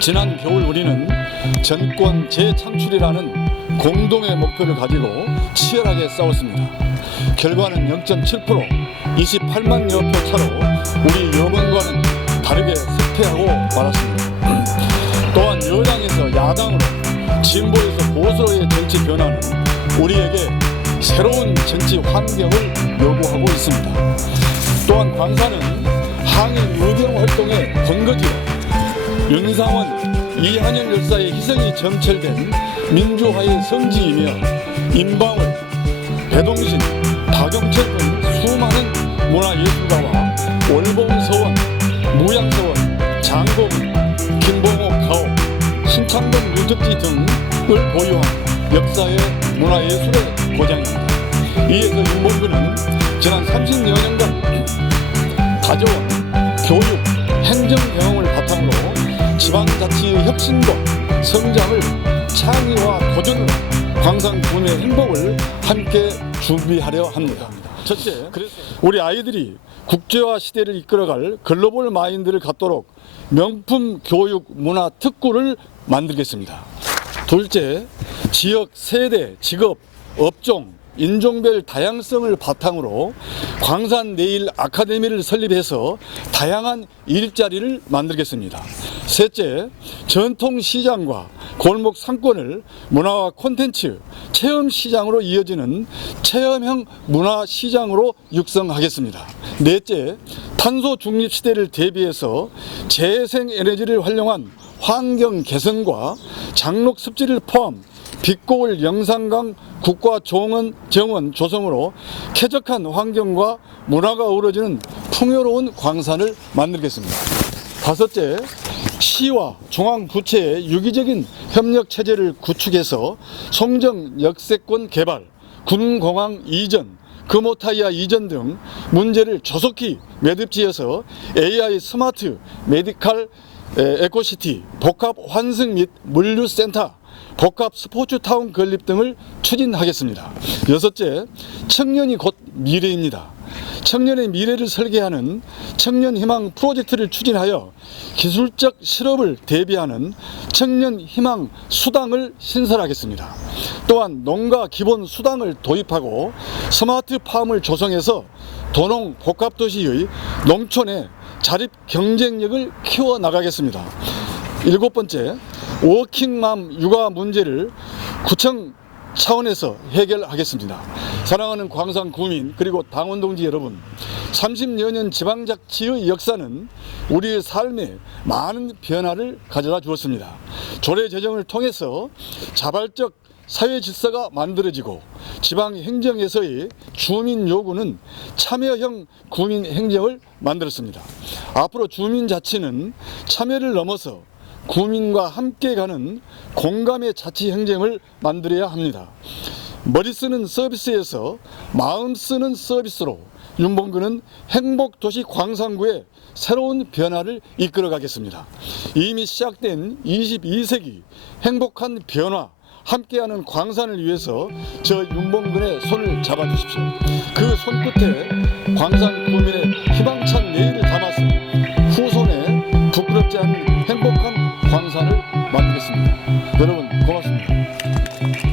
지난 겨울 우리는 정권 재창출이라는 공동의 목표를 가지고 치열하게 싸웠습니다. 결과는 0.7% 28만여 표 차로 우리 여권과는 다르게 쇠퇴하고 말았습니다. 또한 여당에서 야당으로 진보에서 보수로의 정치 변화는 우리에게 새로운 정치 환경을 요구하고 있습니다. 또한 광사는 항일 의병 활동의 본거지로 윤상원, 이한영 열사의 희생이 점철된 민주화의 성지이며 임방울, 배동신, 박영철 등 수많은 문화예술가와 월봉서원, 무양서원, 장고문, 김봉호 가오, 신창동 유적지 등을 보유한 역사의 문화예술의 고장입니다. 이에서 윤봉구는 지난 30여 년간 가져온 교육, 행정 경험을 바탕으로 지방자치의 혁신과 성장을 창의와 도전으로 광산군의 행복을 함께 준비하려 합니다. 첫째, 우리 아이들이 국제화 시대를 이끌어갈 글로벌 마인드를 갖도록 명품 교육 문화 특구를 만들겠습니다. 둘째, 지역, 세대, 직업, 업종, 인종별 다양성을 바탕으로 광산 내일 아카데미를 설립해서 다양한 일자리를 만들겠습니다. 셋째, 전통 시장과 골목 상권을 문화와 콘텐츠, 체험 시장으로 이어지는 체험형 문화 시장으로 육성하겠습니다. 넷째, 탄소 중립 시대를 대비해서 재생 에너지를 활용한 환경 개선과 장록 습지를 포함 빛고울 영산강 국가 정원 정원 조성으로 쾌적한 환경과 문화가 어우러지는 풍요로운 광산을 만들겠습니다. 다섯째, 시와 중앙부처의 유기적인 협력 체제를 구축해서 송정 역세권 개발, 군공항 이전, 금호타이아 이전 등 문제를 조속히 매듭지어서 AI 스마트 메디칼 에, 에코시티, 복합 환승 및 물류센터, 복합 스포츠타운 건립 등을 추진하겠습니다. 여섯째, 청년이 곧 미래입니다. 청년의 미래를 설계하는 청년 희망 프로젝트를 추진하여 기술적 실업을 대비하는 청년 희망 수당을 신설하겠습니다. 또한 농가 기본 수당을 도입하고 스마트 팜을 조성해서 도농 복합도시의 농촌의 자립 경쟁력을 키워 나가겠습니다. 일곱 번째, 워킹맘 육아 문제를 구청 차원에서 해결하겠습니다. 사랑하는 광산 구민 그리고 당원 동지 여러분, 30여 년 지방자치의 역사는 우리의 삶에 많은 변화를 가져다 주었습니다. 조례 제정을 통해서 자발적 사회 질서가 만들어지고 지방 행정에서의 주민 요구는 참여형 구민 행정을 만들었습니다. 앞으로 주민 자치는 참여를 넘어서 구민과 함께 가는 공감의 자치 행정을 만들어야 합니다. 머리 쓰는 서비스에서 마음 쓰는 서비스로 윤봉구는 행복도시 광산구의 새로운 변화를 이끌어 가겠습니다. 이미 시작된 22세기 행복한 변화 함께하는 광산을 위해서 저 윤봉근의 손을 잡아주십시오. 그 손끝에 광산 구민의 희망찬 내일을 담아서 후손에 부끄럽지 않은 행복한 광산을 만들겠습니다. 여러분 고맙습니다.